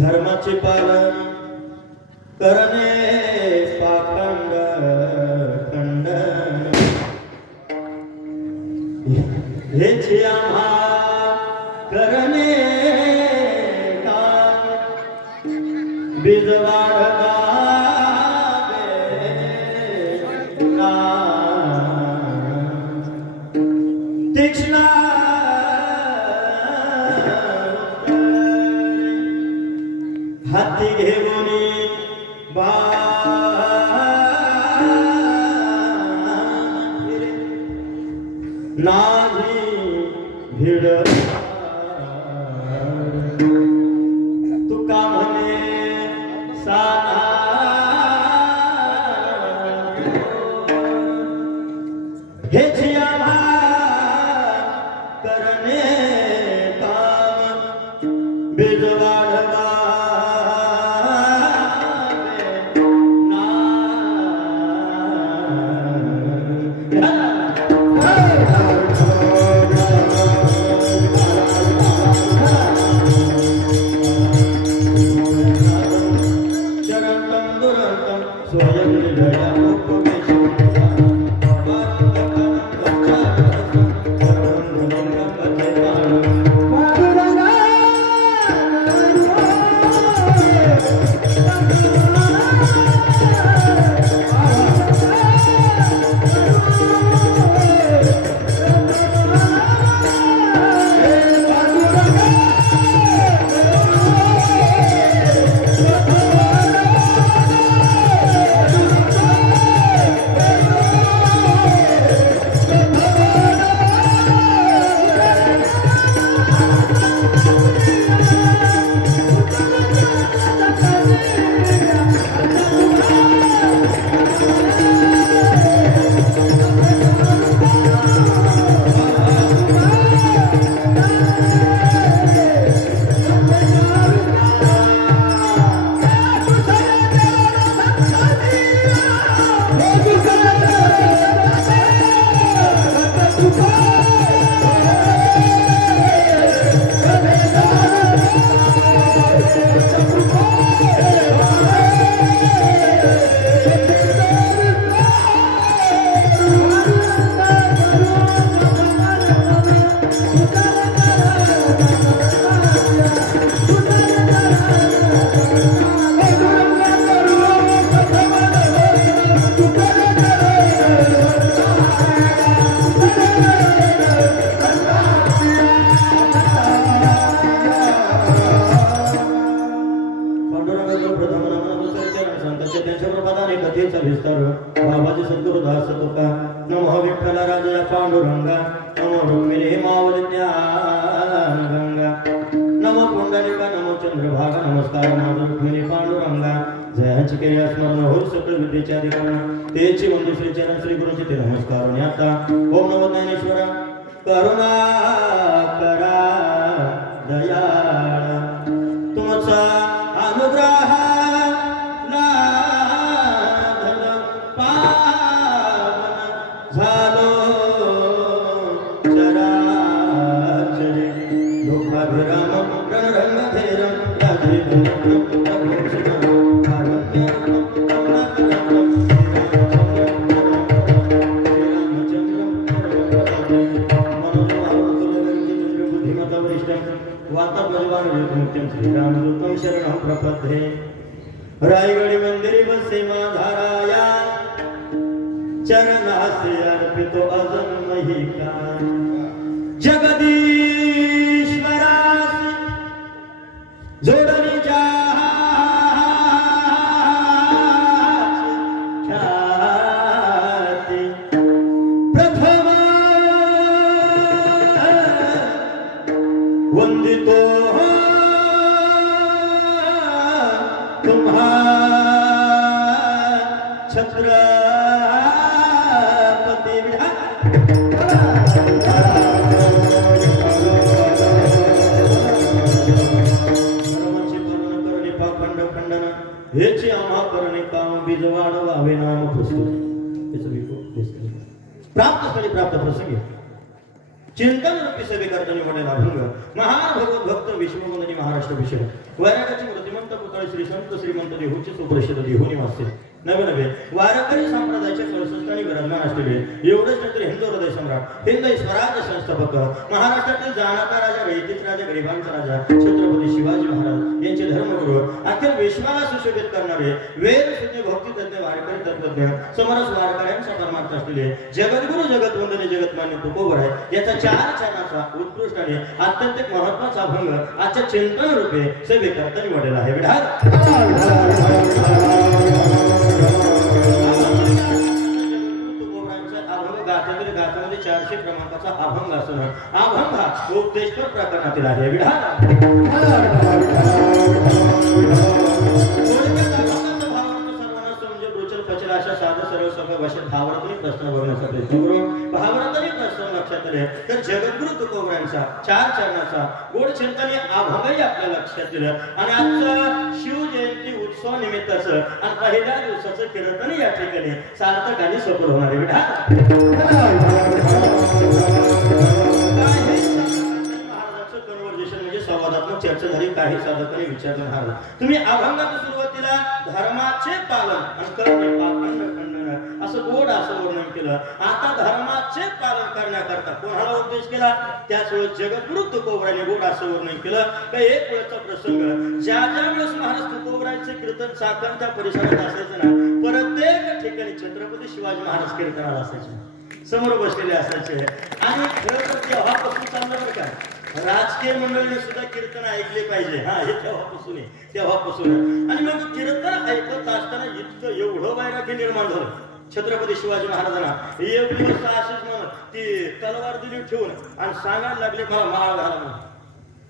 धर्माचे पालन करणे पाखंड खंडन हेचे आम्हा करणे काम बीज वाढवावे तीक्ष्ण हाती घेऊन नाही भिड तुका म्हणे साधा हेची आम्हा करणे काम बीज वाढवा बाबाजी सद्गुरुदास तुका नमो विठ्ठल राजया पांडुरंगा नमो रुक्मिणी मावलिन्या गंगा नमो पुंडलिका नमो चंद्रभागा नमस्कार माझ रुक्मिणी पांडुरंगा जयाची केल्या स्मरण होईल सकल विद्येच्या अधिकार तेची वंदे श्री चरण श्री गुरुची ते नमस्कार आणि आता ओम नमो ज्ञानेश्वर करुणा करा दयाळ तुमचा अनुग्रह श्रीरामदूतं शरणं प्रपद्ये रायगढ़ मंदिर बसे माधाराया चरणासे अर्पितो अजन्म ही का जगदीश्वरास जोडली ख्याती प्रथम वंदितो तुम्हा छत्रपती खंडन हेचे आम्हा करणे काम बीज वाढवावे नाम पुस्तक प्राप्त स्थळी प्राप्त प्रसंगी चिंतन रूपी सेवे करताना म्हणे भंग महान भगवत भक्त विश्ववंदनी महाराष्ट्र विषय वैरागाची मूर्ती मंडळ श्री संत श्रीमंत देहूचे सुप्रसिद्ध देहू निवासी नवे नवे वारकरी संप्रदायाचे कळसस्थानी विराजमान असलेले एवढेच नंतर हिंदू हृदय सम्राट हिंद स्वराज्य संस्थापक महाराष्ट्रातील जाणता राजा रयतीच राजा गरिबांचा राजा छत्रपती शिवाजी महाराज यांचे धर्मगुरू अखेर विश्वाला सुशोभित करणारे वेद शुद्ध भक्ती तज्ञ वारकरी तत्वज्ञ समरस वारकऱ्यांचा परमार्थ असलेले जगद्गुरु जगतवंदने जगतमान्य तुकोबराय याचा 4 चरणाचा उत्कृष्ट आणि अत्यंत महत्वाचा अभंग आजच्या चिंतन रूपे सेवेकरता निवडलेला आहे. गाथामध्ये 400 क्रमांकाचा अभंग असून अभंग हा उपदेशपर प्रकरणातील आहे. अशा साधं सरळ सगळं भाषेत भावार्थाने प्रश्न बघण्याचा प्रयत्न करून भावार्थाने प्रश्न लक्षात आले तर जगद्गुरु तुकोबरायांचा 4 चरणाचा गोड चिंतन अभंगही आपल्या लक्षात दिलं आणि आजचा शिवजयंती उत्सव निमित्ताचं आणि पहिल्या दिवसाचं कीर्तन या ठिकाणी सार्थक आणि सफल होणार म्हणजे संवादात्मक चर्चा झाली. काही साधकांनी विचारलं तुम्ही अभंगाच्या सुरुवातीला धर्माचे पालन आणि करणे पाखंड खंडन असं गोड असं वर्णन केलं. आता धर्माचे पालन करण्याकरता कोणाला उपदेश केला त्याच वेळेस जगद्गुरु तुकोबरायांनी गोड असं वर्णन केलं की एक वेळचा प्रसंग ज्या वेळेस महाराज तुकोबरायांचे कीर्तन चाकणच्या परिसरात असायचं ना प्रत्येक ठिकाणी छत्रपती शिवाजी महाराज कीर्तनाला असायचे समोर बसलेले असायचे आणि खरं तर तेव्हापासून चाललं बरं का राजकीय मंडळीने सुद्धा कीर्तन ऐकले पाहिजे. हा हे तेव्हापासून आणि मग कीर्तन ऐकत असताना इतकं एवढं वैराग्य निर्माण झालं छत्रपती शिवाजी महाराजांना. एक दिवस अशीच म्हणत ती तलवार दिली ठेवून आणि सांगायला लागले मला माळ घाला म्हणून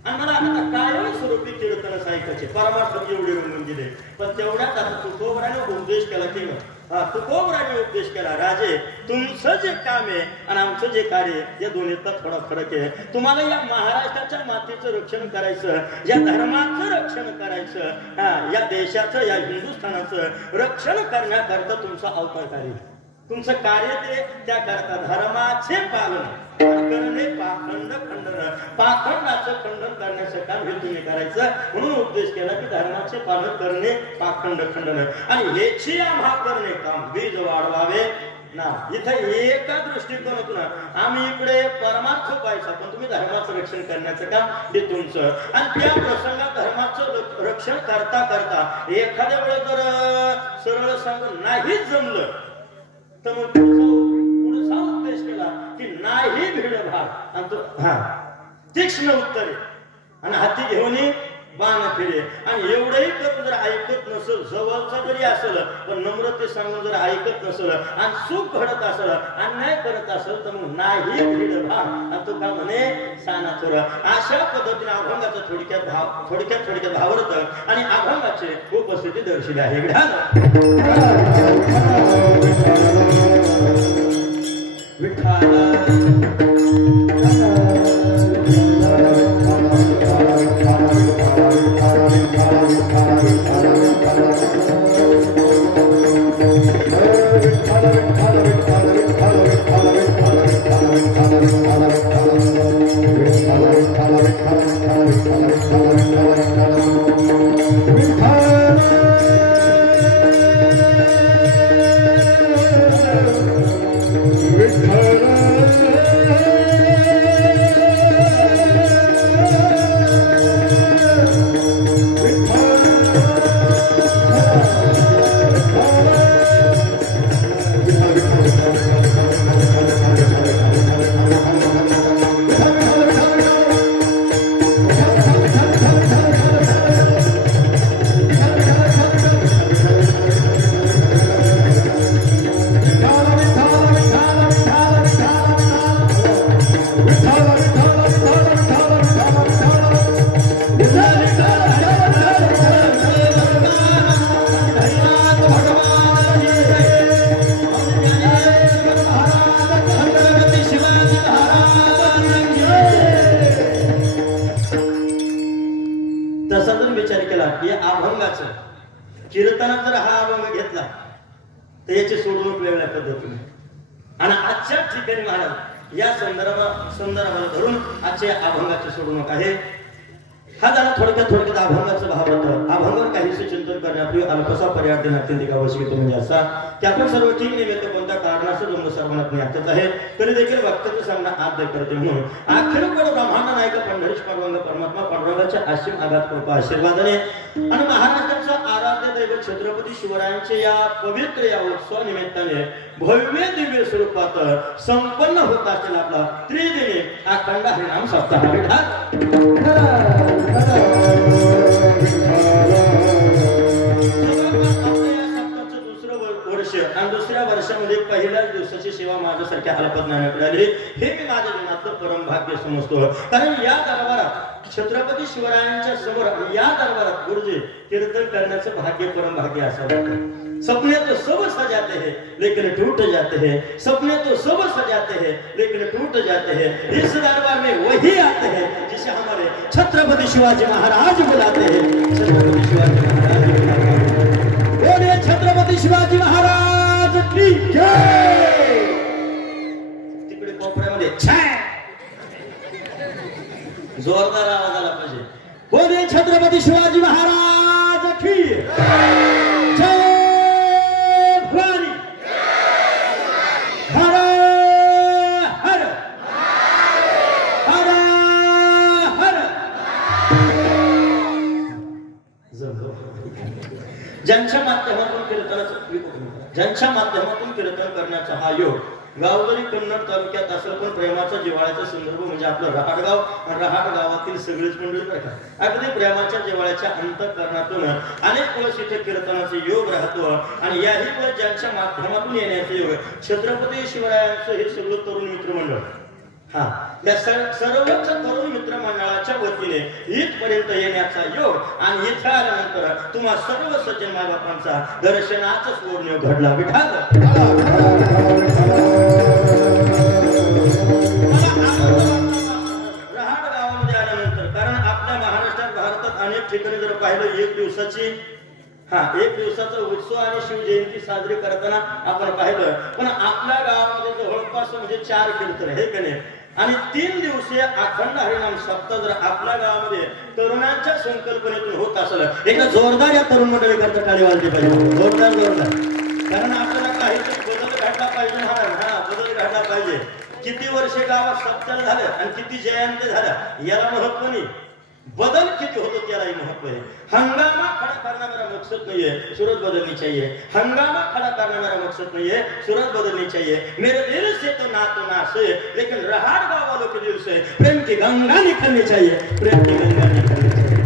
आणि मला आता काय स्वरूपी कीर्तनच ऐकायचे परमार्थ एवढे रंगून गेले. पण तेवढ्यात आता तुकोबराने उपदेश केला की तुकोबराने उपदेश केला राजे तुमचं जे काम आहे आणि आमचं जे कार्य या दोन्हीचा थोडा फरक आहे. तुम्हाला या महाराष्ट्राच्या मातीचं रक्षण करायचं या धर्माचं रक्षण करायचं या देशाचं या हिंदुस्थानाचं रक्षण करण्याकरता तुमचं अवतार कार्य तुमचं कार्य ते त्या करता धर्माचे पालन करणे पाखंड खंडन पाखंडाचं खंडन करण्याचं काम हे तुम्ही करायचं म्हणून उपदेश केला की धर्माचे पालन करणे पाखंड खंडन आणि हेची आम्हा करणे काम बीज वाढवावे ना. इथं एका दृष्टिकोनातून आम्ही इकडे परमार्थ पाहायचा पण तुम्ही धर्माचं रक्षण करण्याचं काम हे तुमचं आणि त्या प्रसंगात धर्माचं रक्षण करता करता एखाद्या वेळेस जर सरळ सांगून नाहीच जमलं तर मग पुढचा उपदेश केला की नाही भिड भाग आणि तो तीक्ष्ण उत्तरे आणि हाती घेऊन बाण फिरे आणि एवढंही करून जर ऐकत नसेल जवळचा जरी असेल पण नम्रते सांगून जर ऐकत नसेल आणि चूक घडत असेल अन्याय करत असेल तर मग नाही भिड भाग आणि तो का म्हणे साना थोर. अशा पद्धतीने अभंगाचं थोडक्यात भावार्थ आणि अभंगाचे उपस्थिती दर्शवली आहे. कीर्तनात जर हा अभंग घेतला तर याची सोडवणूक वेगळ्या पद्धतीने आणि आजच्या ठिकाणी महाराज या संदर्भाला धरून आजच्या अभंगाची सोडवणूक आहे. हा झाला थोडक्यात अभंगाचा भावार्थ. अभंगावर काही रात्री अल्पसा पर्याय देणं अत्यंत आवश्यक म्हणजे असा की आपण सर्व ठीक निमित्त कोणत्या कारणाचं जन्म सर्वांना ज्ञातच आहे तरी देखील भक्ताचं सांगणं आद्य करते म्हणून अखिल कोण ब्रह्मांड नायक पंढरीश पांडुरंग परमात्मा पांडुरंगाच्या आशीम आघात कृपा आशीर्वादाने आणि महाराष्ट्राचं आराध्य दैवत छत्रपती शिवरायांचे या पवित्र या उत्सव निमित्ताने भव्य दिव्य स्वरूपात संपन्न होत असलेला आपला त्रिदिनी अखंड हरिनाम सप्ताह आणि दुसऱ्या वर्षामध्ये पहिल्याच दिवसाची सेवा माझ्यासारख्या अल्पज्ञानाकडे आली हे मी माझ्या जीवनातलं परम भाग्य समजतो कारण या दरबारात छत्रपती शिवरायांच्या समोर या दरबारात गुरुजी कीर्तन करण्याचं भाग्य परम भाग्य असावं सपने तो सब सजाते हैं लेकिन टूट जाते हैं सपने तो सब सजाते हैं लेकिन टूट जाते हैं इस दरबार में वही आते हैं जिसे हमारे छत्रपति शिवाजी महाराज बुलाते हैं छत्रपति शिवाजी महाराज बोले छत्रपति शिवाजी महाराज की जय तिकडे कोपऱ्यामध्ये जोरदार आवाज आला पाहिजे बोले छत्रपति शिवाजी महाराज की जय ज्यांच्या माध्यमातून कीर्तन करण्याचा हा योग गावजरी कन्नड तालुक्यात असेल पण प्रेमाच्या जिव्हाळ्याचा संदर्भ म्हणजे आपलं रहाटगाव आणि रहाट गावातील सगळेच मंडळी करतात अगदी प्रेमाच्या जिव्हाळ्याच्या अंतःकरणातून अनेक वेळेस इथे कीर्तनाचा योग राहतो आणि याही वेळेस ज्यांच्या माध्यमातून येण्याचा योग छत्रपती शिवरायांचं हे सगळं तरुण मित्रमंडळ हा त्या सर्वच तरुण मित्रमंडळाच्या वतीने इथपर्यंत येण्याचा योग आणि इथे आल्यानंतर तुम्हा सर्व सज्जन मायबापांचा दर्शनाचा सुवर्ण घडला विठाल रहाट गावामध्ये आल्यानंतर कारण आपल्या महाराष्ट्रात भारतात अनेक ठिकाणी जर पाहिलं एक दिवसाचा उत्सव आणि शिवजयंती साजरी करताना आपण पाहिलं पण आपल्या गावामध्ये जवळपास म्हणजे 4 कीर्तन हे का नाही आणि 3 दिवसीय अखंड हरिनाम सप्ताह जर आपल्या गावामध्ये तरुणांच्या संकल्पनेतून होत असेल एकदा जोरदार या तरुण मंडळी करता टाळी वाजली पाहिजे जोरदार कारण आपल्याला काहीतरी बदल घडला पाहिजे बदल घडला पाहिजे किती वर्षे गावात सप्ताह झालं आणि किती जयंती झाल्या याला महत्व नाही बदल किती होतो त्यालाही महत्व है हंगामा खड़ा करना मेरा मकसद नहीं है सूरत बदलनी चाहिए हंगामा खड़ा करना मेरा मकसद नहीं है सूरत बदलनी चाहिए मेरे दिल से तो नाश है लेकिन रहाट गाँव वालों के दिल से प्रेम की गंगा निकलनी चाहिए प्रेम की गंगा निकलनी चाहिए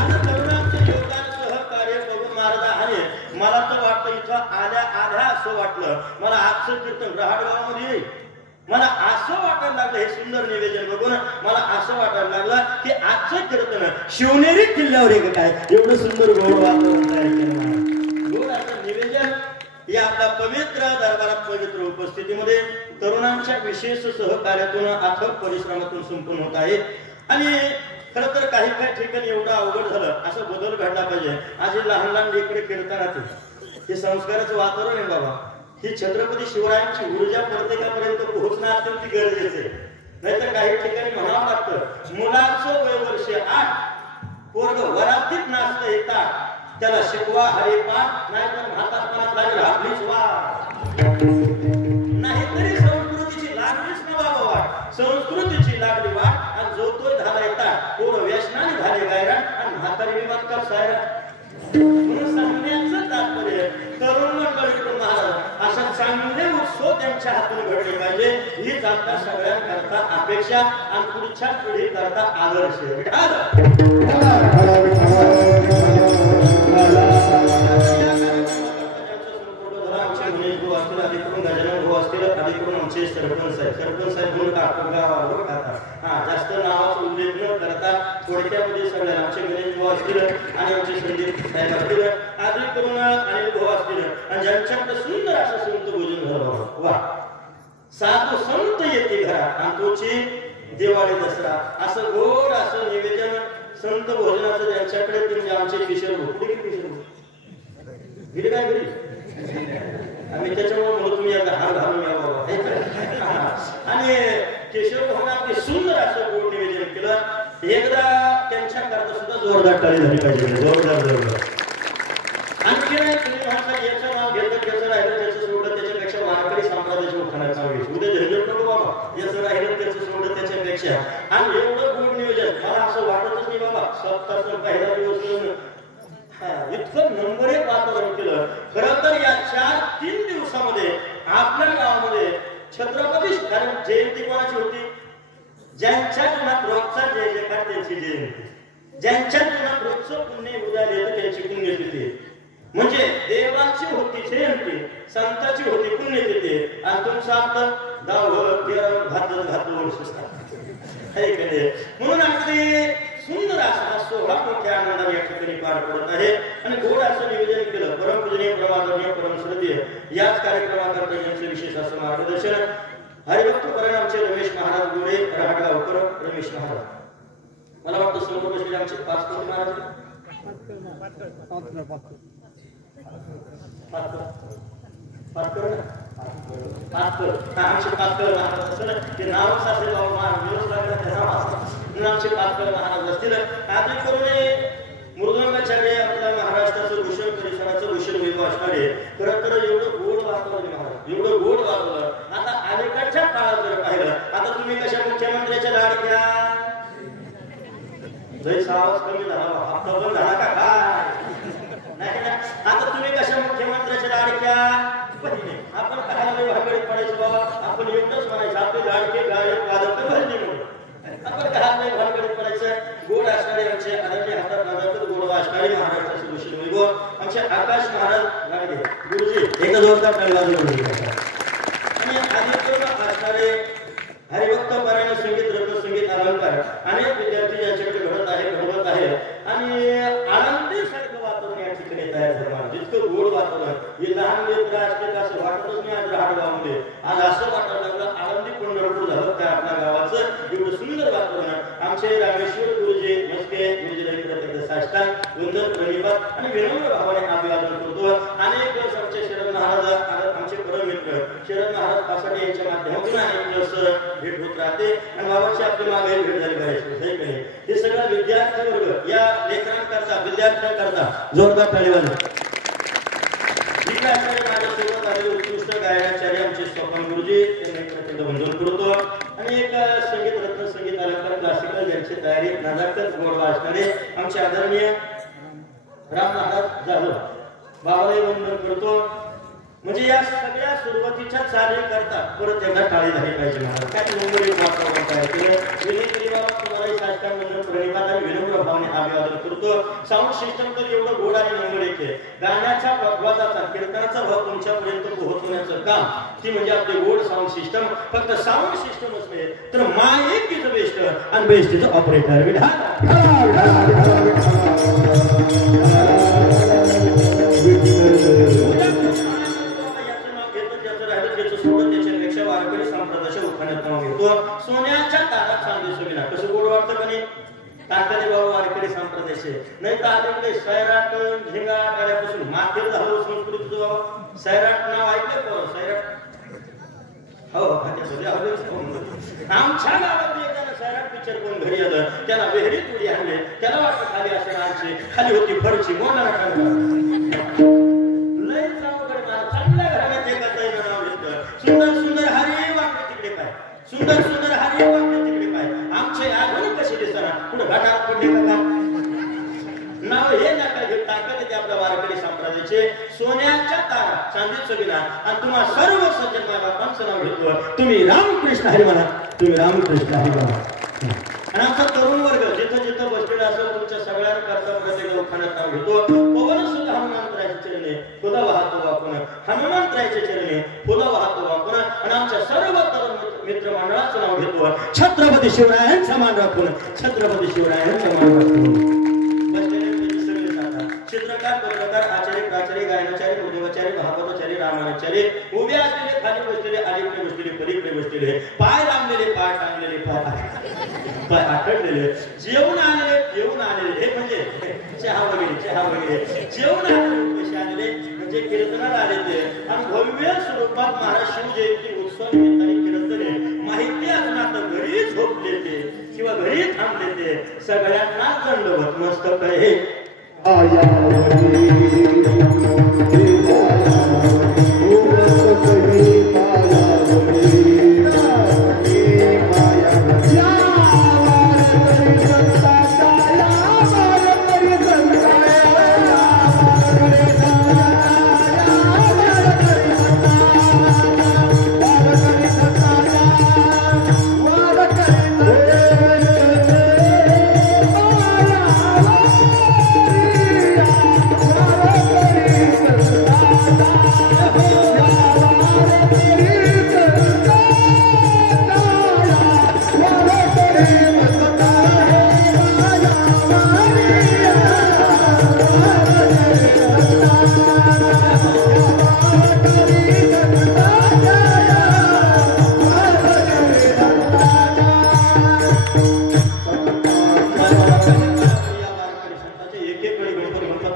आता तरुणांचे योगदान सहकार्य बघून महाराजांनी मला तर वाटतं इथं आल्या असं वाटलं मला आजचं कीर्तन रहाट गावामध्ये मला असं वाटायला लागलं हे सुंदर निवेदन बघून मला असं वाटायला लागलं की आजचं कीर्तन शिवनेरी किल्ल्यावर एक काय एवढं सुंदर गोड वातावरण तयार केलं गोड असं निवेदन या आपल्या पवित्र दरबारात पवित्र उपस्थितीमध्ये तरुणांच्या विशेष सहकार्यातून अथक परिश्रमातून संपन्न होत आहे आणि खरं तर काही ठिकाणी एवढं अवघड झालं असं बदल घडला पाहिजे आज लहान लहान लेकरे कीर्तनात हे संस्काराचं वातावरण आहे बाबा ही छत्रपती शिवरायांची ऊर्जा प्रत्येकापर्यंत पोहोचणं अत्यंत गरजेचं आहे नाहीतर काही ठिकाणी म्हणावं लागतं मुलाचं वय वर्ष 8 पोरग वरातीत नाचतं येतात त्याला शिकवा हरिपाठ नाहीतर म्हातारपणात लागेल आपलीच वाट नाहीतरी संस्कृतीची लागलीच न बाबा वाट संस्कृतीची लागली वाट आणि जो तोय झाला येतात पोर व्यसनाने झाले गायरान आणि म्हातारी विवाद का सायरा म्हणून सांगण्याचं तात्पर्य तरुण मंडळी महाराज अशा चांगले उत्सव त्यांच्या हातून घडले पाहिजे हीच आपल्या सगळ्यांकरता अपेक्षा आणि पुढच्या पिढीकरता आदर्श सरपंच साहेब म्हणून जास्त नावाचा उल्लेख न करता थोडक्यामध्ये सगळ्या आमचे गणेश भाऊ असतील आणि आमचे संदीप साहेब असतील आधी करून अनिल भाऊ असतील आणि ज्यांच्याकडे सुंदर असं संत भोजन झालं वा साधू संत येते घरात आणि तोची दिवाळी दसरा असं गोड असं निवेदन संत भोजनाचं ज्यांच्याकडे तुम्ही आमचे किशोर भाऊ कुठे किशोर भाऊ गिरी काय घरी आम्ही त्याच्यामुळे म्हणून तुम्ही आता हार घालून या बाबा आणि केशव भाऊने सुंदर असं गोड निवेदन केलं एकदा त्यांच्या करता सुद्धा जोरदार टाळी झाली पाहिजे जोरदार पहिला दिवस इतकं नंबर एक वातावरण केलं. खरं तर या 4-3 दिवसामध्ये आपल्या गावामध्ये छत्रपती कारण जयंती कोणाची होती? ज्यांच्या जीवनात रोजचा जय जयकार त्यांची जयंती, ज्यांच्या जीवनात रोजचं पुण्य उदाले त्यांची पुण्यतिथी. म्हणजे देवाची होती जयंती, संताची होती पुण्यतिथी, आणि तुमचं आपलं दावत म्हणून अगदी सुंदर असा सोहळा मोठ्या आनंदाने या ठिकाणी पार पडत आहे. आणि गोड असं निवेदन केलं परमपूजनीय परमादरणीय परमश्रद्धेय याच कार्यक्रमाकरता यांचे विशेष असं मार्गदर्शन हरिभक्त परायण आमचे रमेश महाराज गोरे रहाटगावकर. रमेश महाराज मला वाटतं समोर बसलेले आमचे 5 कोटी महाराज मृदंगाचार्य आपल्या महाराष्ट्राचं भूषण परिसराचं भूषण वैभव असणारे. खरं तर एवढं गोड वातावरण महाराज, एवढं गोड वातावरण. आता अनेकांच्या काळात जर पाहिलं, आता तुम्ही कशा मुख्यमंत्र्याच्या लाडक्या आवाज कमी झाला, हप्ता पण झाला का काय नाही ना. आता तुम्ही कशा मुख्यमंत्र्याच्या लाडक्या बहिणी. आपण काय भागडीत पडायचं बाबा, आपण एवढंच म्हणायचं आपले लाडके गायक वादक बहिणी म्हणून आपण काय भागडीत पडायचं. गोड असणारे आमचे आदरणीय हातात नादात गोड असणारे महाराष्ट्राचे भूषण वैभव आमचे आकाश महाराज गाडगे गुरुजी एकदा जोरदार टाळी वाजवून. आणि आदित्य असणारे हरिभक्त परायण संगीत रत्न संगीत अलंकार अनेक विद्यार्थी यांच्याकडे घडत आहे. आणि आनंदीसारखं वातावरण या ठिकाणी तयार झालं. जितकं गोड वातावरण हे लहान लेकरं असते असं वाटतच नाही. आज रहाटगावामध्ये आज असं वाटायला लागलं आनंदी पंढरपूर झालं त्या आपल्या गावाचं एवढं सुंदर वातावरण. आमचे रामेश्वर गुरुजी मस्के गुरुजी रवींद्र साष्टांग वंदन प्रणिपात आणि विनम्र भावाने अभिवादन करतो. अनेक दिवस आमचे शरद महाराज आमचे परममित्र शरद महाराज पासाडे यांच्या माध्यमातून अनेक दिवस भेट होत राहते. आणि बाबाची आपली मागे भेट झाली पाहिजे. हे सगळं विद्यार्थी वर्ग या लेकरांकरता विद्यार्थ्यांकरता जोरदार टाळी वाजवा. माझ्यासोबत आलेले उत्कृष्ट गायनाचार्य आमचे स्वप्न गुरुजी त्यांना वंदन करतो. आणि एक संगीत रत्न संगीत अलंकार क्लासिकल ज्यांची तयारी नजाकत गोड असणारे आमचे आदरणीय राम महाराज जाधव बाबालाही वंदन करतो. म्हणजे या सगळ्या सुरुवातीच्या चाली करता परत त्यांना टाळी झाली पाहिजे महाराज. काय नंबर एक वातावरण तयार केलं. विनंती बाबा तुम्हाला साष्टांग वंदन प्रणिपात आणि विनम्र भावने अभिवादन करतो. साऊंड सिस्टम तर एवढं गोड आणि नंबर एक आहे. गाण्याच्या आवाजाचा कीर्तनाचा भाव तुमच्यापर्यंत पोहोचवण्याचं काम ती म्हणजे आपली गोड साऊंड सिस्टम. फक्त साऊंड सिस्टमच नाही तर माईक इज बेस्ट आणि बेस्ट इज ऑपरेटर. सोन्याच्या तारात सांगेल सुविना कसं गोड वाटतं का नाही. तारकाने बाबा वारकरी संप्रदेश नाही तर आल्याकडे सैराट झिंगा गाड्यापासून माथेर झालं संस्कृतीचं बाबा. सैराट नाव ऐकलं का? सैराट हो आमच्या गावात एकानं सैराट पिक्चर कोण घरी आलं त्याला वेहरीत उडी आणले. त्याला वाटतं खाली असे राहायचे, खाली होती फरची मोनाला टाकला लय चांगल्या घराण्यात एका नाव घेतलं. सुंदर सुंदर हरी वाटलं तिकडे काय, सुंदर सुंदर हरी वाटलं तिकडे काय. आमचे आधुनिक कशी दिसणार पुढे घाटात पडले का नाव हे नका घेऊ. ताकद ते आपल्या वारकरी संप्रदायाचे सोन्याच्या तारा चांदीचं विना आणि तुम्हा सर्व सज्जन मायबापांचं नाव घेतो. तुम्ही रामकृष्ण हरी म्हणा, तुम्ही रामकृष्ण हरी म्हणा. आणि आमचा तरुण वर्ग जिथं जिथं बसलेला असेल तुमच्या सगळ्यांकरता प्रत्येक लोकांना नाव घेतो. पवन सुद्धा हनुमंतरायचे चरणे फुला वाहतो वाकून, हनुमंतरायचे चरणे फुला वाहतो वाकून. आणि आमच्या सर्व तरुण मित्र मंडळाचं नाव घेतो. छत्रपती शिवरायांचा मान राखून, छत्रपती शिवरायांचा मान राखून. चित्रकार पत्रकार आचार्य प्राचार्य गायनाचार्य मृदंगाचार्य भागवताचार्य रामाचार्य उभे असलेले खाली बसलेले अलीकडे बसलेले पलीकडे बसलेले पाय लांबलेले पाय टांगलेले पाय आखडलेले जेवण आलेले हे म्हणजे चहा वगैरे जेवण आलेले पैसे आलेले म्हणजे कीर्तनाला आलेले. आणि भव्य स्वरूपात महाराज शिवजयंती उत्सव निमित्ताने कीर्तने माहिती असणार तर घरी झोपले ते किंवा घरी थांबले ते सगळ्यांना दंडवत मस्तक आहे.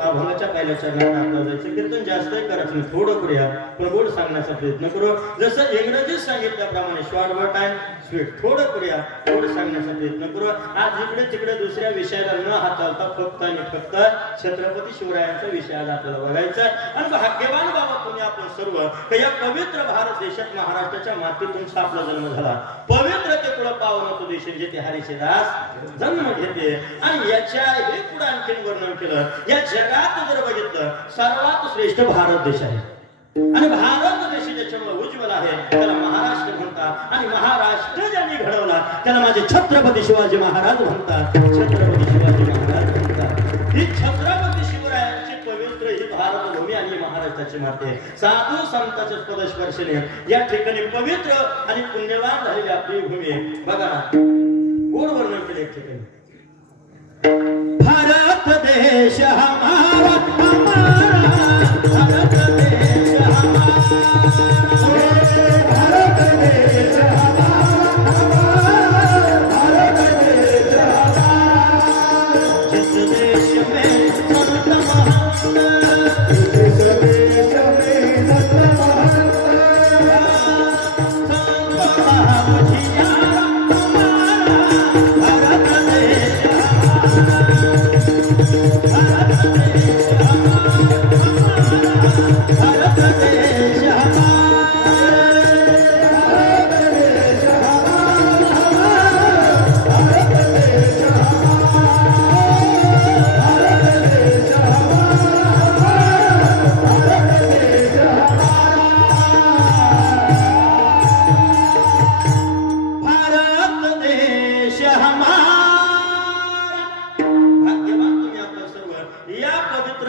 अभंगाच्या पहिल्या चरणात आपलं जायचं. कीर्तन जास्त करायचं थोडं करूया, पण गोड सांगण्याचा प्रयत्न करू. जसं इंग्रजीत सांगितल्याप्रमाणे शॉर्ट वर्ड अँड स्वीट, थोडं करूया, गोड सांगण्याचा प्रयत्न करू. आज इकडे तिकडे दुसऱ्या विषयाला न हाताळता फक्त आणि फक्त छत्रपती शिवरायांचा विषय आज आपल्याला बघायचा. आणि भाग्यवान बाबा तुम्ही आपण सर्व या पवित्र भारत देशात महाराष्ट्राच्या मातीतून आपला जन्म झाला. पवित्र ते कुळ पावन तो देश जेथे हरीचे दास जन्म घेते. आणि याच्या हे पुढे आणखीन वर्णन केलं. या जगात जर बघितलं सर्वात श्रेष्ठ भारत देश आहे. आणि भारत देश ज्याच्यामुळे उज्ज्वल आहे त्याला महाराष्ट्र म्हणतात. आणि महाराष्ट्र ज्यांनी घडवला त्याला माझे छत्रपती शिवाजी महाराज म्हणतात. छत्रपती शिवाजी महाराज म्हणतात. ही छत्रपती शिवरायांची पवित्र ही भारत भूमी आणि महाराष्ट्राची माते साधू संतांच्या पदस्पर्शने या ठिकाणी पवित्र आणि पुण्यवान झालेली आपली भूमी. बघा गोड वर्णन केले एक ठिकाणी. भारत देश हमारा हमारा, भारत देश हमारा, भारत देश हमारा हमारा, भारत देश हमारा. जिस देश में संत महंत, जिस देश में संत महंत, संत महापुजिया हमारा,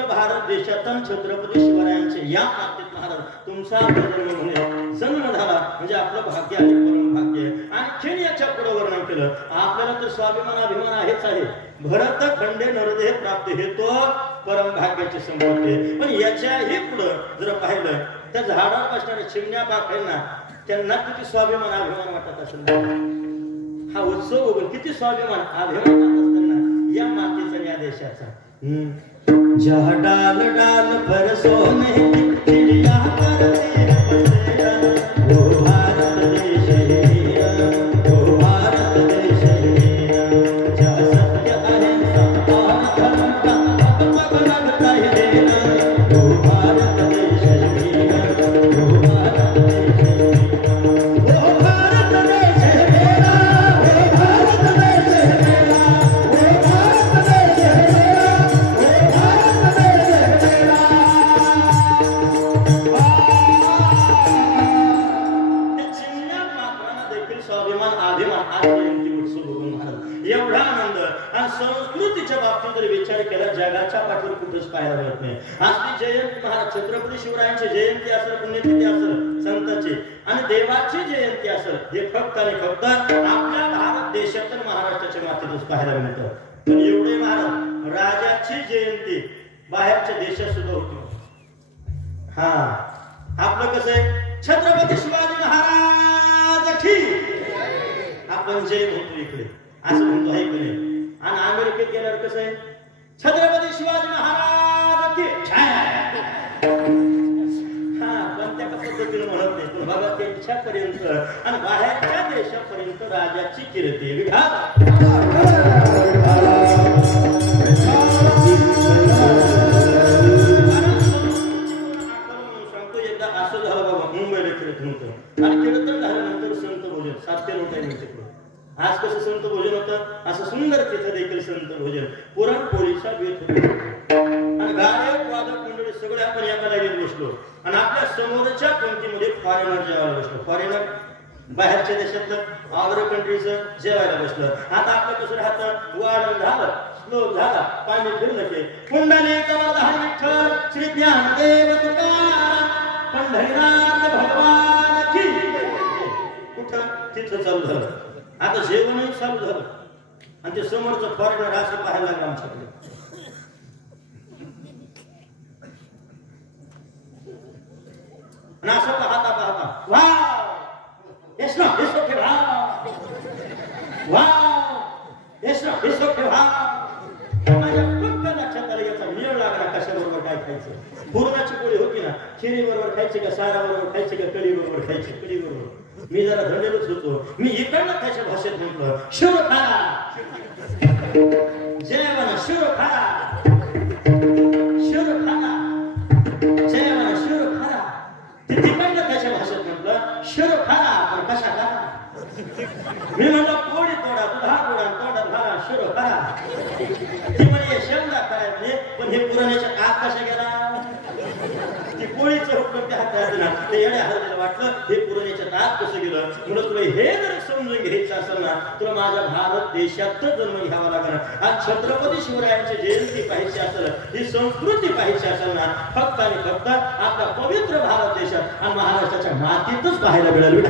भारत देश छत्रपती शिवरायांचे या मातीत महाराज तुमचा जन्म झाला म्हणजे आपलं भाग्य आहे, परम भाग्य. आणखीन याच्या पुढे वर्णन केलं. आपल्याला तर स्वाभिमान अभिमान आहेच आहे. भरत खंडे नरदेह प्राप्त हे तो परम भाग्याची संपत्ती. पण याच्याही पुढे जर पाहिलं तर झाडावर बसणाऱ्या चिमण्या पाखरांना त्यांना किती स्वाभिमान अभिमान वाटत असेल. हा उत्सव बघून किती स्वाभिमान अभिमान असताना या मातीचा आणि या देशाचा. जहाँ डाल डाल पर सोने की चिड़िया करती है बसेरा, वो भारत देश है, वो भारत देश है. जहाँ सत्य अहिंसा और धर्म का पग लगता है देना, वो भारत देश है, वो भारत देश है, वो भारत देश है मेरा, वो भारत देश है मेरा, वो भारत देश है मेरा, वो भारत देश है मेरा. चिमण्या पाखरांना देखील स्वाभिमान अभिमान आज जयंती उत्सव बघून महाराज एवढा आनंद. आणि संस्कृतीच्या बाबतीत जर विचार केला जगाच्या पाठीवर कुठेच पाहायला मिळत नाही. आज ती जयंती महाराज छत्रपती शिवरायांची जयंती असेल, पुण्यतिथी असेल संतांची आणि देवाची जयंती असेल, हे फक्त आणि फक्त आपल्या भारत देशातून महाराष्ट्राच्या मातीतच पाहायला मिळतं. पण एवढे महाराज राजाची जयंती बाहेरच्या देशात सुद्धा होती. हा आपलं कसं आहे छत्रपती शिवाजी महाराज ठीक आपण जय म्हणतो इकडे असं म्हणतो आहे की नाही. आणि अमेरिकेत गेल्यावर कसं आहे छत्रपती शिवाजी महाराज की हा पण त्या पद्धतीने म्हणत नाही. पण बघा त्यांच्यापर्यंत आणि बाहेरच्या देशापर्यंत राजाची कीर्ती सांगतो. एकदा असं झालं बाबा मुंबईला खेळत नव्हतं आणि कीर्तन झाल्यानंतर संत भोजन 700 लोकांनी. आज कसं संत भोजन होतं असं सुंदर तिथं देखील संत भोजन पुरणपोळीचा बेत होता आणि गायक वादक मंडळी सगळे आपण एका जागेत बसलो आणि आपल्या समोरच्या पंक्तीमध्ये फॉरेनर जेवायला बसलो. फॉरेनर बाहेरच्या देशातलं अदर कंट्रीचं जेवायला बसलं. आता आपलं कसं राहतं वाढण झालं श्लोक झाला पाणी फिरलं की पुंडलिक वरदान विठ्ठल श्री ज्ञानदेव तुकाराम पंढरीनाथ भगवान की कुठं तिथं चालू झालं. आता जेवणही चालू झालं आणि ते समोरचं फॉरेनर असं पाहायला लागलं आमच्याकडे. आणि असं पाहता पाहता वाव येस ना हेच ओके वाव वाव येस ना हेच ओके वाव. माझ्या फक्त लक्षात आलं याचा मेळ लागला कशाला काय खायचं. पुरणाची पोळी होती ना, खिरी बरोबर खायची का, सारा बरोबर खायची का, कढी बरोबर खायची, कढी बरोबर. मी जरा धंदेलच होतो, मी इकडनं त्याच्या भाषेत म्हटलं शिव खारा, जेवण शिव खारा, शिव खारा, जेवण शिव खारा. ते तिकडनं त्याच्या भाषेत म्हटलं शिव खारा, पण कशा खारा. मी म्हणलं पोळी तोडा, दुधा तोडा, तोंडात घाला, शिव खारा. ती म्हणजे शेवगा कराय म्हणजे, पण हे पुराण्याच्या कात कशा गेला. ती पोळीचं हुकूम त्या हातात ना, ते येड्या हळदीला वाटलं हे पुराण्याच्या कात कसं गेलं. म्हणून तुला हे जर समजून घ्यायचं असेल ना, तुला माझ्या भारत देशातच जन्म घ्यावा लागणार. आज छत्रपती शिवरायांची जयंती पाहायची असेल, ही संस्कृती पाहायची असेल ना, फक्त आणि फक्त आपल्या पवित्र भारत देशात आणि महाराष्ट्राच्या मातीतच पाहायला मिळेल.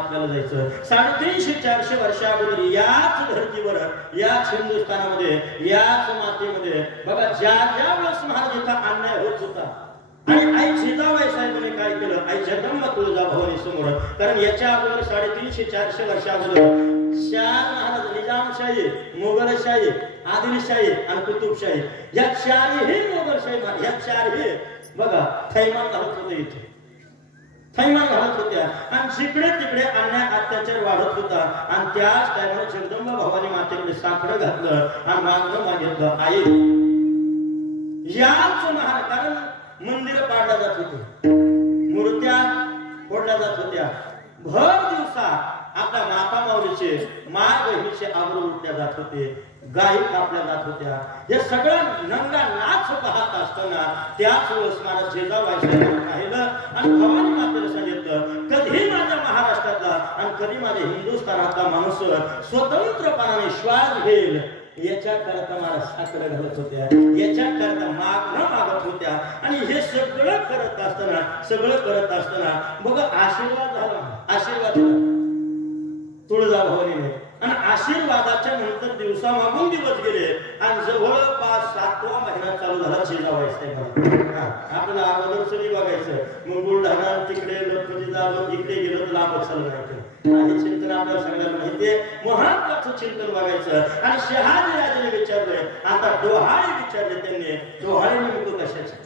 आपल्याला जायचं 350-400 वर्षाअगोदर याच धर्तीवर, याच हिंदुस्थानामध्ये, याच मातीमध्ये बघा ज्या ज्या वेळेस महाराज इथं अन्याय होत होता आणि आई जिजाबाई साहेबांनी काय केलं, आई जगदंबा तुळजाभवानी समोर. कारण याच्या अगोदर 350-400 वर्षाअगोदर चार महाराज, निजामशाही, मोगलशाही, आदिलशाही आणि कुतुबशाही, या चारही मोगलशाही, या चारही बघा थैमान घालत होते, इथे थैमान घालत होत्या. आणि जिकडे तिकडे अन्याय अत्याचार वाढत होता. आणि त्याच टायमाला जगदंबा भवानी मातेकडे साखर घातलं आणि मागणं मागितलं आई याच महाराज. कारण मंदिर पाडल्या जात होते, मूर्त्या फोडल्या जात होत्या, भर दिवसा आपल्या माता माऊलीचे, माय बहिणीचे आबरू उठल्या जात होते, गायी कापल्या जात होत्या. हे सगळं नंगा नाच पाहत असताना त्याच वेळेस महाराज जिजाबाई साहेबांनी पाहिलं आणि भवानी मातेला सांगितलं कधी माझ्या महाराष्ट्रातला आणि कधी माझ्या हिंदुस्थानातला माणूस स्वतंत्रपणाने श्वास घेईल याच्या करता मला साखर घालत होत्या, याच्या करता मागणं मागत होत्या. आणि हे सगळं करत असताना बघ आशीर्वाद झाला, आशीर्वाद झाला तुळजाभवानीने. आणि आशीर्वादाच्या नंतर दिवसा मागून दिवस गेले आणि जवळपास 7वा महिना चालू झाला जिजाबाई साहेबांना. आपल्याला अगोदर सरी बघायचं, मग बुलढाणा तिकडे इकडे गेलो तर लांबच चालू राहायचं. हे चिंतन आपल्याला सगळ्यांना माहितीये, महत्वाचं चिंतन बघायचं. आणि शहाजी राजाने विचारलंय, आता डोहाळे विचारले त्यांनी, डोहाळे नेमकं कशाचे,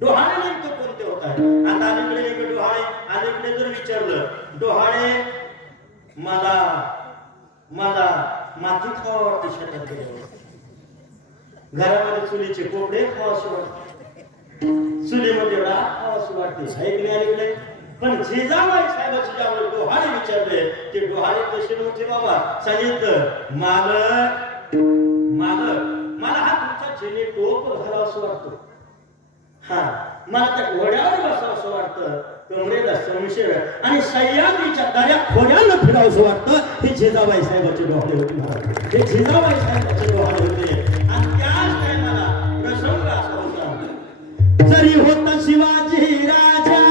डोहाळे नेमकं कोणते होत आहे. आता अलीकडे नेमकं डोहाळे, अलीकडे जर विचारलं डोहाळे मला माती खावा वाटते, शेतात गेल्यावर घरामध्ये चुलीचे कोपडे खावासे वाटते, चुलीमध्ये राख खावासे वाटते, ऐकले अलीकडे. पण जिजाबाई साहेबांचे ज्यावेळी डोहाळे विचारले, ते डोहाळे कसे नव्हते बाबा. सांगितलं मालक मला हा तुमचा चिनी टोप घालावा असं वाटतो, हा मला त्या घोड्यावर बसावं असं वाटतं, कमरेला समशेर आणि सह्याद्रीच्या दऱ्या खोड्यानं फिरावं असं वाटतं. हे जिजाबाई साहेबांचे डोहाळे होते, हे जिजाबाई साहेबांचे डोहाळे होते. आणि त्याच टायमाला प्रसंग असा होता, जरी होता शिवाजी राजा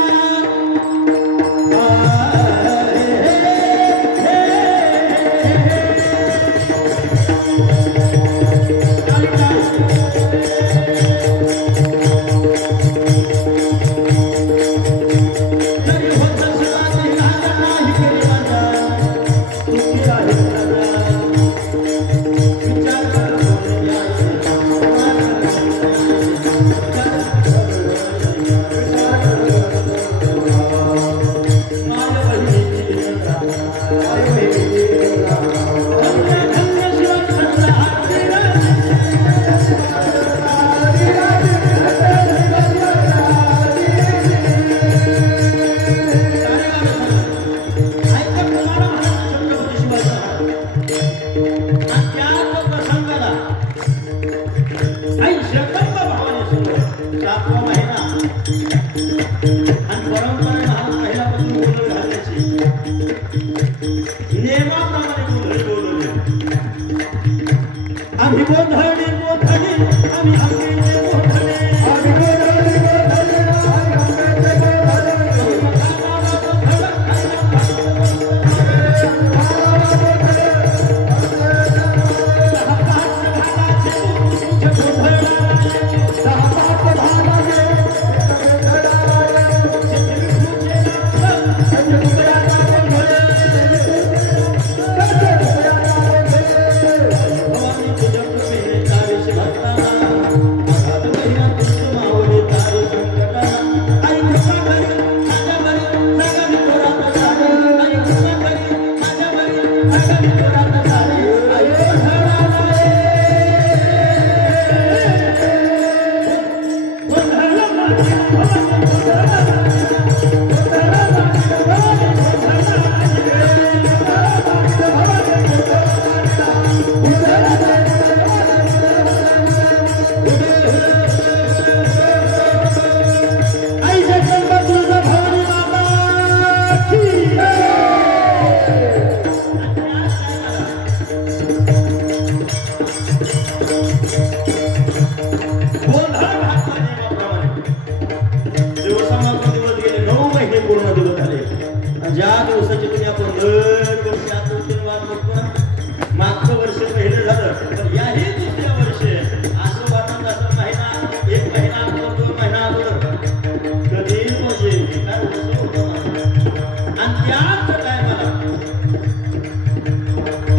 त्याच टायमाला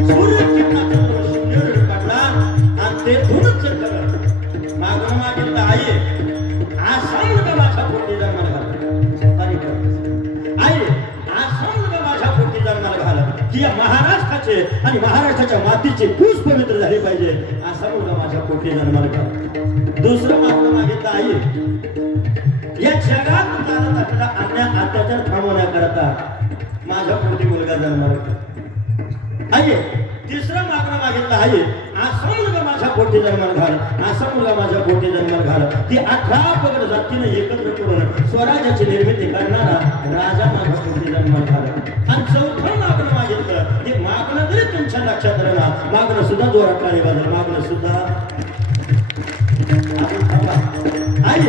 सूर्यकिरणाचा शून्यावर पडला आणि ते धुनच करत मागून मागितलं आई आज सांग का माझ्या पोटी जन्माला घाल आई आज सांग का माझ्या पोटी जन्माला घाल की या महाराष्ट्राचे आणि महाराष्ट्राच्या मातीचे पूज पवित्र झाले पाहिजे असा मुलगा माझ्या पोटी जन्माला घाल दुसरं मागणं मागितलं आई या जगात चालत असलेला अन्याय अत्याचार थांबवण्याकरता माझ्या पोटी मुलगा जन्माला घाल आई तिसरं मागणं मागितलं आहे असा मुलगा माझ्या पोटी जन्माला घाल असा मुलगा माझ्या पोटी जन्माला घाल ती 18 पगड जातीने एकत्र करून स्वराज्याची निर्मिती करणारा राजा माझ्या पोटी जन्माला घाल आणि चौथं मागणं मागितलं हे मागणं जरी तुमच्या लक्षात राहणार मागणं सुद्धा जोरात नाही बाजू मागणं सुद्धा आई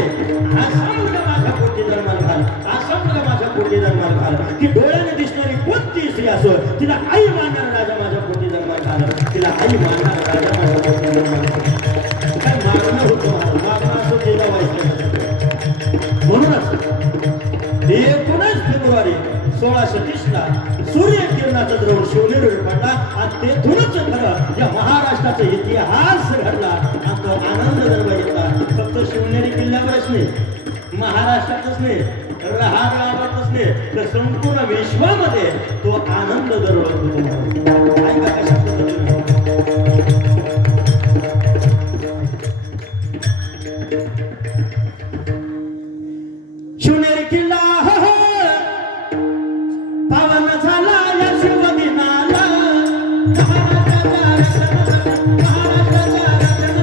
असा मुलगा माझ्या पोटी जन्माला घाल असा मुलगा माझ्या पोटी जन्माला घाल की डोळ्याने दिसणारी कोणती स्त्री असो तिला आई मानणारा राजा माझ्या पोटी जन्माला घाल तिला आई मानणारा राजा माझ्या पोटी जन्माला घाल काय मागणं होतं मागणं असं केलं व्हायचं म्हणूनच 19 फेब्रुवारी 1630 ला सूर्यकिरणाचा द्रोण शिवनेरीवर पडला आणि तेथूनच खरं या महाराष्ट्राचा इतिहास घडला आणि तो आनंद दरबारीचा फक्त शिवनेरी किल्ल्यावरच नाही महाराष्ट्रातच नाही रहाड गावातच नाही तर संपूर्ण विश्वामध्ये तो आनंद दरवळत होतो ऐका कशा पद्धतीने शिवनेरी किल्ला पावन झाला या शिवदिनाला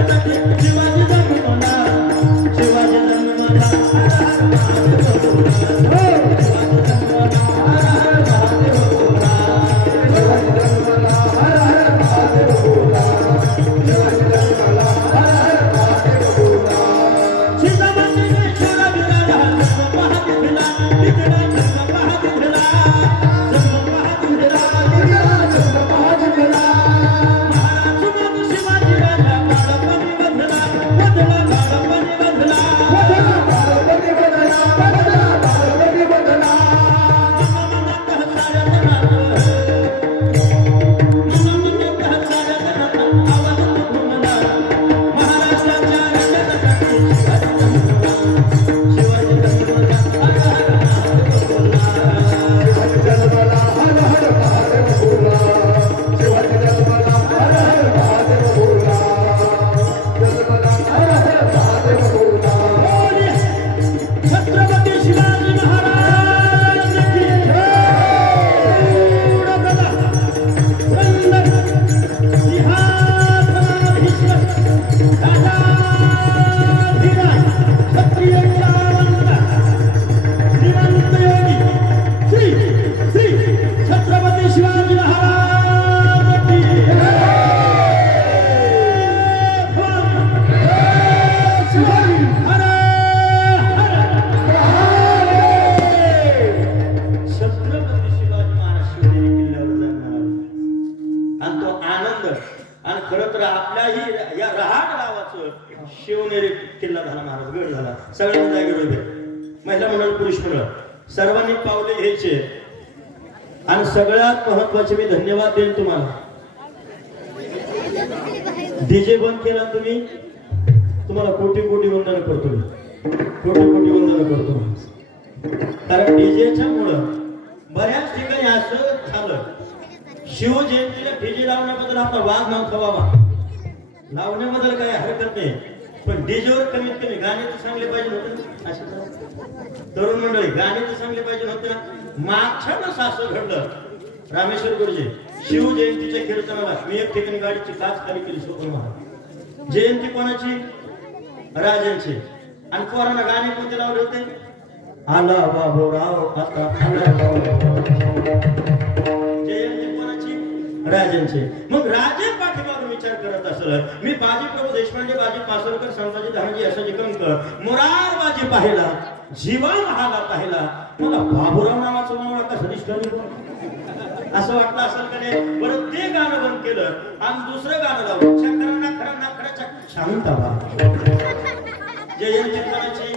शिवाजी जन्मला शिवाजी जन्मला शिवनेरी किल्ला झाला महाराज गड झाला सगळ्यांनी जागेवर उभे महिला मंडळ पुरुष मंडळ सर्वांनी पावले घ्यायचे आणि सगळ्यात महत्वाचे मी धन्यवाद देईन तुम्हाला डीजे बंद केला तुम्ही तुम्हाला कोटी कोटी वंदन करतो कोटी कोटी वंदन करतो कारण डीजेच्या मुळे बऱ्याच ठिकाणी असं झालं शिवजयंतीला डीजे लावण्याबद्दल आपला वाद नव्हता बाबा लावण्याबद्दल काही हरकत नाही पण डीजेवर कमीत कमी गाणे तर चांगले पाहिजे होते अशा तरुण मंडळी गाणे तर चांगले पाहिजे होते मागच्या वेळेस असं घडलं रामेश्वर गुरुजी शिवजयंतीच्या कीर्तनाला मी एक ठिकाणी गाडीची काच खाली केली सोपन महाराज जयंती कोणाची राजांची आणि पोरांना गाणे कोणते लावले होते आला बाबूराव आता जयंती कोणाची राजांची मग राजे पाठीमागून विचार करत असलं मी बाजी प्रभू देशपांडे बाजी पासरकर संभाजी धनाजी असाजी कंकर मोरार बाजी पाहिला जीवा महाला पाहिला मला बाबूराव नावाचं नाव कसं दिसलं असं वाटलं असेल का नाही बरं ते गाणं बंद केलं आणि दुसरं गाणं लावलं चक्रांना खरांना खराच्या शांताबा जयंती कोणाची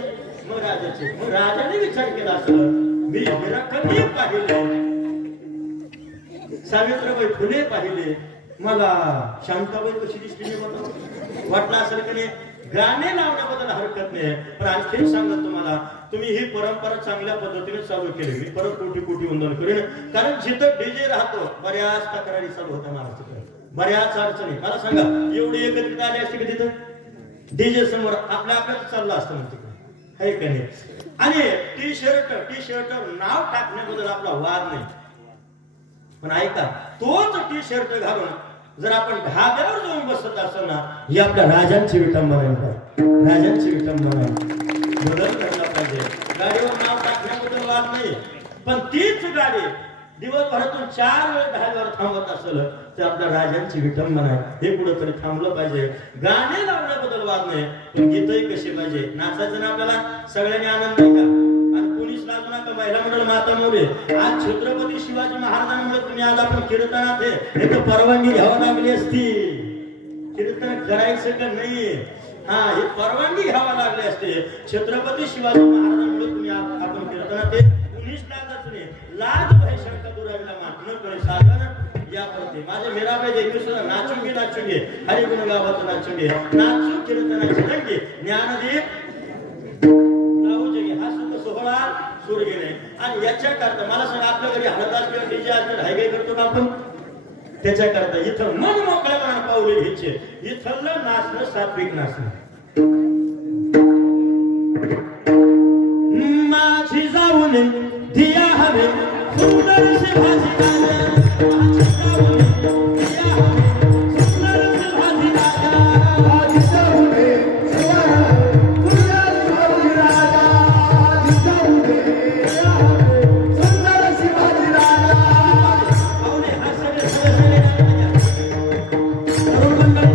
मग राजाची मग राजाने विचार केला असं मी कधी पाहिलं सावित्रीबाई फुले पाहिले, मला शांताबाई कशी दिसली नाही वाटलं असेल की नाही. गाणे लावण्याबद्दल हरकत नाही, पण आणखी सांगत तुम्हाला, तुम्ही ही परंपरा चांगल्या पद्धतीने चालू केली. मी परत कोटी कोटी वंदन करेन, कारण जिथं डीजे राहतो बऱ्याच तक्रारी चालू होत्या महाराष्ट्रात, बऱ्याच अडचणी. मला सांगा, एवढी एकत्रित आली असते की तिथं डीजे समोर आपल्या चाललं असतं म्हणते आहे का नाही. आणि टी शर्ट नाव टाकण्याबद्दल आपला वाद नाही, पण ऐका, तोच टी शर्ट घालून जर आपण ढाब्यावर जाऊन बसत असेल ना, ही आपल्या राजांची विटंबना आहे. राजांची विटंबना बदल करायला पाहिजे. गाडीवर नाव टाकण्याबद्दल वाद नाही, पण तीच गाडी दिवसभरातून 4 वेळ ढाब्यावर थांबत असेल तर आपल्या राजांची विटंबना आहे. हे कुठंतरी थांबलं पाहिजे. गाणे लावण्याबद्दल वाद नाही, पण गीतही कसे पाहिजे. नाचायचं ना आपल्याला, सगळ्यांनी आनंद आहे का, आणि कोणीच लाजू नका. महिला मंडळ माता मोरे, आज छत्रपती शिवाजी महाराजांमुळे तुम्ही आज आपण कीर्तनात हे तर परवानगी घ्यावी लागली असती. कीर्तन करायचं का नाही, हा, हे परवानगी घ्यावी लागली असते. छत्रपती शिवाजी महाराजांमुळे तुम्ही आपण कीर्तनात कुणीच लाजायचं नाही. लाज भय शंका दुरावीला मागणं करे साधन या करते. माझे मेराबाई देखील सुद्धा नाचूंगे हरिगुण गावात नाचूंगे, नाचू कीर्तनाची नाही. ज्ञानदीप हा सुद्धा सोहळा सुरू गेले. आणि याच्या करता मला सांगा, आपल्या घरी हलदास किंवा डीजे असतात, हायगे करतो का आपण? त्याच्या करता इथं मन मोकळ्यापणाने पावले घ्यायचे. इथलं नाचणं सात्विक नाचणं. माझी जाऊन दिया हवे सुंदरशी भाजी गाजा, माझी जाऊन दिया हवे सुंदरशी भाजी गाजा, माझी जाऊन दिया हवे सुंदरशी भाजी राजा, माझी जाऊन दिया हवे सुंदरशी भाजी राजा. पाहुणे हा सगळे तरुण मंडळ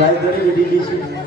काय करे डीजेची